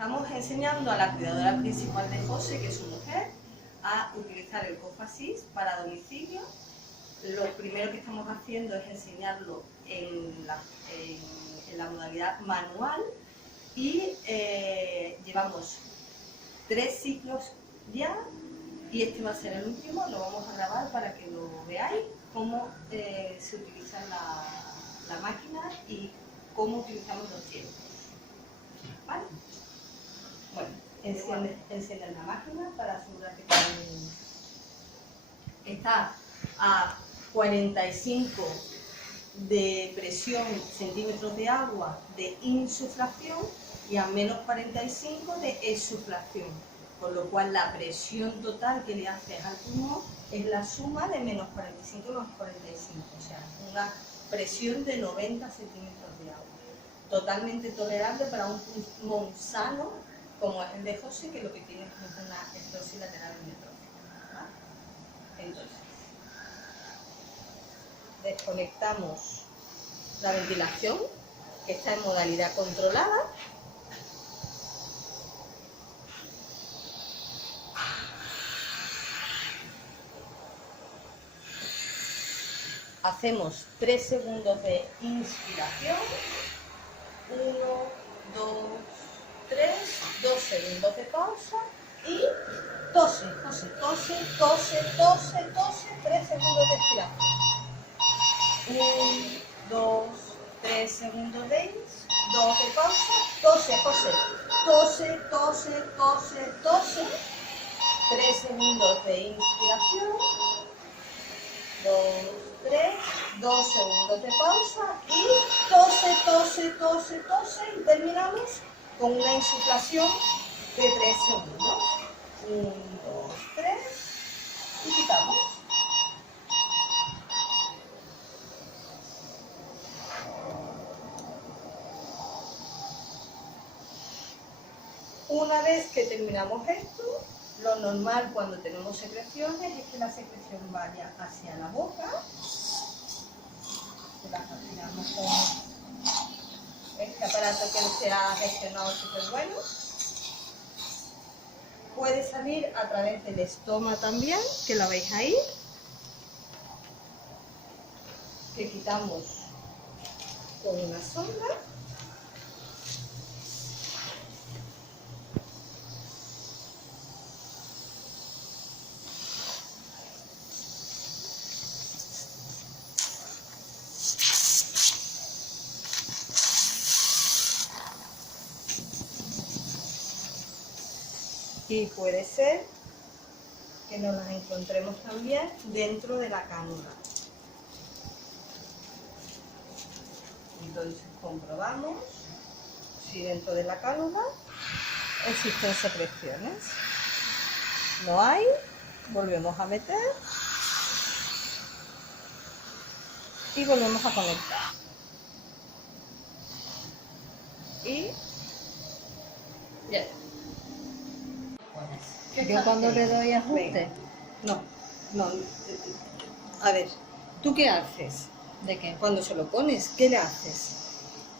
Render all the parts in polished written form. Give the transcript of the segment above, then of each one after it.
Estamos enseñando a la cuidadora principal de José, que es su mujer, a utilizar el COFASIS para domicilio. Lo primero que estamos haciendo es enseñarlo en la modalidad manual y llevamos 3 ciclos ya y este va a ser el último. Lo vamos a grabar para que lo veáis, cómo se utiliza la máquina y cómo utilizamos los tiempos. ¿Vale? Bueno, enciende la máquina para asegurarte que está a 45 de presión centímetros de agua de insuflación y a menos 45 de exuflación, con lo cual la presión total que le haces al pulmón es la suma de menos 45 más 45, o sea, una presión de 90 centímetros de agua, totalmente tolerable para un pulmón sano como es el de José, que lo que tiene es una esclerosis lateral amiotrófica. ¿Vale? Entonces, desconectamos la ventilación, que está en modalidad controlada. Hacemos 3 segundos de inspiración. 1, 2, 3, 2 segundos de pausa y tose, José, tose, tose, tose, tose, 3 segundos de expiración. 1, 2, 3 segundos de 2 de pausa, tose, José, tose, tose, tose, tose, 3 segundos de inspiración, 2, 3, 2 segundos de pausa y tose, tose, tose, tose y terminamos con una insuflación de 3 segundos. 1, 2, 3 y quitamos. Una vez que terminamos esto, lo normal cuando tenemos secreciones es que la secreción vaya hacia la boca. La fascinamos con este aparato que se ha gestionado súper bueno. Puede salir a través del estómago también, que la veis ahí, que quitamos con una sonda. Y puede ser que nos las encontremos también dentro de la cánula. Entonces comprobamos si dentro de la cánula existen secreciones. No hay, volvemos a meter y volvemos a conectar. Y bien. Yo cuando le doy ajuste. No. A ver, ¿tú qué haces? ¿De qué? Cuando se lo pones, ¿qué le haces?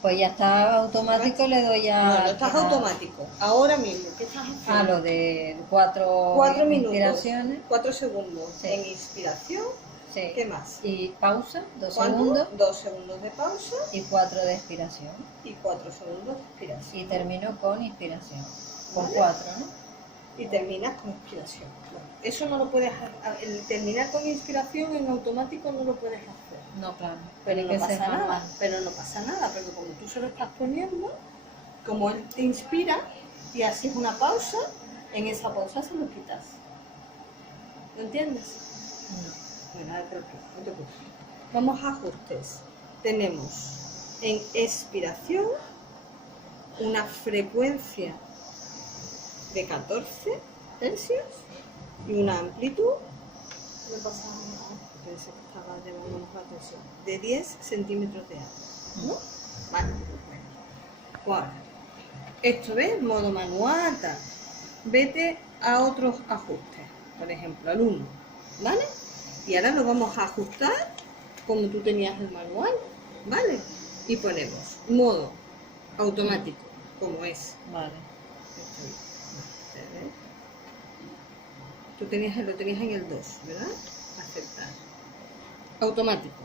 Pues ya está automático, le doy a... No, no estás automático. Ahora mismo, ¿qué estás haciendo? Ah, lo de 4 minutos, inspiraciones. 4 segundos Sí. en inspiración. Sí. ¿Qué más? Y pausa, 2 ¿Cuánto? segundos. 2 segundos de pausa Y 4 de expiración. y 4 segundos de expiración. Y termino con inspiración. Con Vale. 4, ¿no? Y terminas con inspiración. Bueno, eso no lo puedes hacer. El terminar con inspiración en automático no lo puedes hacer. No, claro. Pero Tiene no que pasa ser nada, manual. pero no pasa nada, porque como tú se lo estás poniendo, como él te inspira y haces una pausa, en esa pausa se lo quitas. ¿Lo entiendes? No. Bueno, no te preocupes. Vamos a ajustes. Tenemos en expiración una frecuencia de 14 tercios y una amplitud, me pasa, pensé que estaba llevándonos la atención, de 10 centímetros de agua, ¿no? Vale, bueno, esto es modo manual, tal. Vete a otros ajustes, por ejemplo al 1, ¿vale? Y ahora lo vamos a ajustar como tú tenías el manual, ¿vale? Y ponemos modo automático, como es. Vale. Tú lo tenías en el 2, ¿verdad? Aceptar. Automático.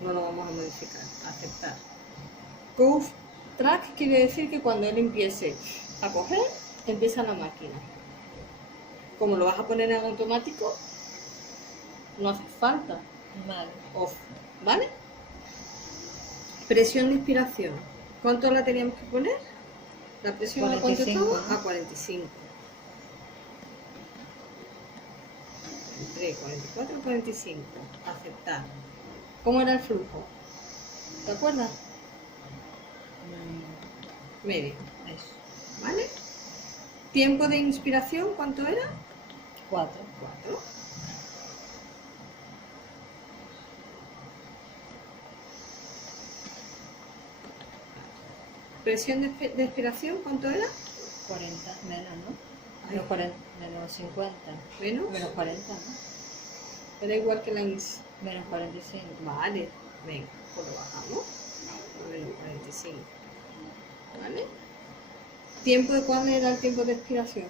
No lo vamos a modificar. Aceptar. Go track quiere decir que cuando él empiece a coger, empieza la máquina. Como lo vas a poner en automático, no hace falta. Vale. Off, ¿vale? Presión de inspiración. ¿Cuánto la teníamos que poner? La presión a cuánto 45, estaba? ¿no? A 45. Entre 44 y 45. Aceptar. ¿Cómo era el flujo? ¿Te acuerdas? Medio. Eso. ¿Vale? Tiempo de inspiración, ¿cuánto era? 4. 4. Presión de expiración, ¿cuánto era? 40 menos, ¿no? Ay. Menos 50. Menos. Menos 40, ¿no? Era igual que Menos 45. Vale, venga, pues lo bajamos. Menos 45. ¿Vale? ¿Cuál era el tiempo de expiración?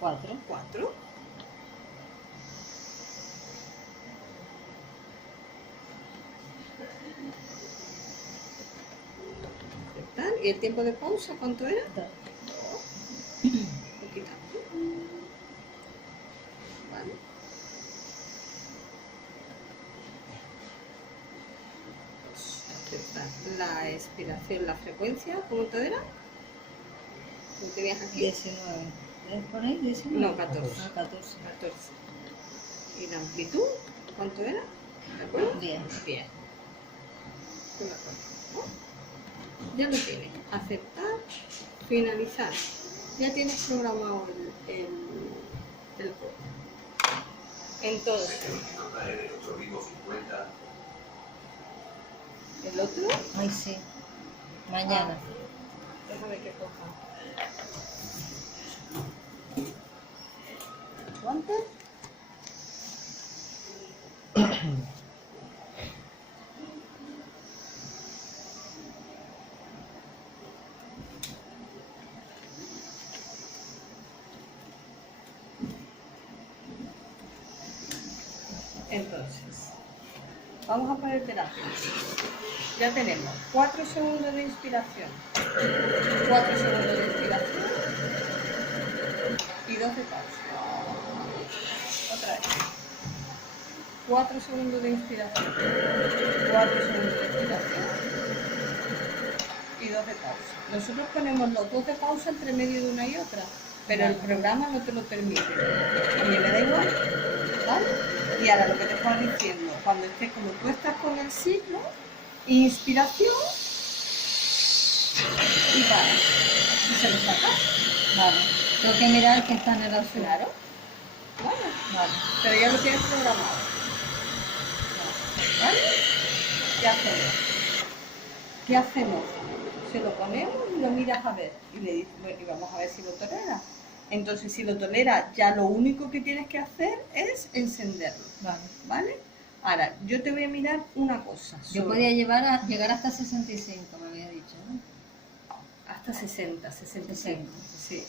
4. 4. ¿Y el tiempo de pausa cuánto era? 2. Lo quitamos. Vale. Aceptar. La expiración, la frecuencia, ¿cuánto era? ¿Lo tenías aquí? 19. ¿Ves por ahí? 19. No, 14. Ah, 14. 14. ¿Y la amplitud? ¿Cuánto era? ¿De acuerdo? 10. 10. Ya lo tienes. Aceptar, finalizar. Ya tienes programado el código. Entonces, el otro, Ay, sí. Mañana. déjame que coja. ¿Guante? Entonces, vamos a poner terapia. Ya tenemos 4 segundos de inspiración, 4 segundos de inspiración y 2 de pausa. Otra vez. 4 segundos de inspiración, 4 segundos de inspiración y 2 de pausa. Nosotros ponemos los 2 de pausa entre medio de una y otra, pero el programa no te lo permite. A mí me da igual, ¿vale? Y ahora lo que te estaba diciendo, cuando estés como tú estás con el ciclo, inspiración y para. Y se lo sacas. Vale. Tengo que mirar que está en el azul. Claro. Bueno, Vale. pero ya lo tienes programado. ¿Vale? ¿Qué hacemos? ¿Qué hacemos? Se lo ponemos y lo miras a ver. Y le dices, bueno, y vamos a ver si lo tolera. Entonces, si lo tolera, ya lo único que tienes que hacer es encenderlo. Vale. ¿Vale? Ahora, yo te voy a mirar una cosa. Yo podía llegar hasta 65, me había dicho, ¿no? Hasta 60, 65. Sí.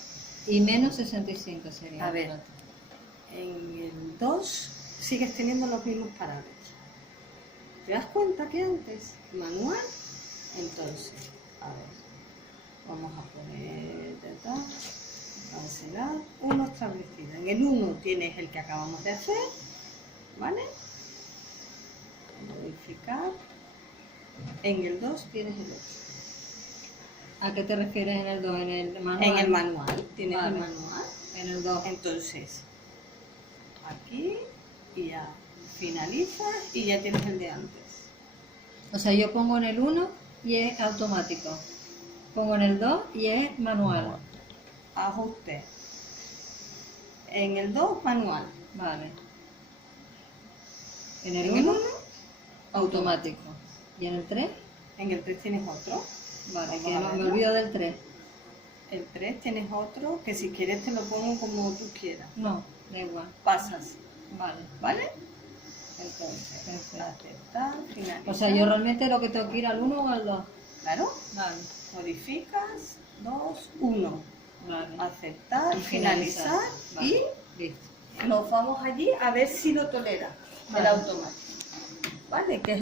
Y menos 65 sería. A ver. En el 2 sigues teniendo los mismos parámetros. ¿Te das cuenta que antes, manual? Entonces, a ver, vamos a poner cancelar, 1 establecido. En el 1 tienes el que acabamos de hacer, ¿vale? Modificar. En el 2 tienes el otro. ¿A qué te refieres en el 2? ¿En el manual? En el manual, tienes Vale. el manual. En el 2. Entonces, aquí y ya finaliza y ya tienes el de antes. O sea, yo pongo en el 1 y es automático. Pongo en el 2 y es manual. Ajuste. En el 2, manual. Vale. En el En el 1, 1, automático. ¿Y en el 3? En el 3 tienes otro. Vale, Vamos que a no me verlo. olvido del 3. El 3 tienes otro que si quieres te lo pongo como tú quieras. No, da igual. Pasas, Vale. ¿vale? Entonces, Perfecto. aceptar, finalizar. O sea, yo realmente lo que tengo que ir al 1 o al 2. Claro, Vale. modificas, 2, 1. Vale. Aceptar, Y finalizar Vale. Listo. y nos vamos allí a ver si lo tolera el Vale. automático. ¿Vale? Que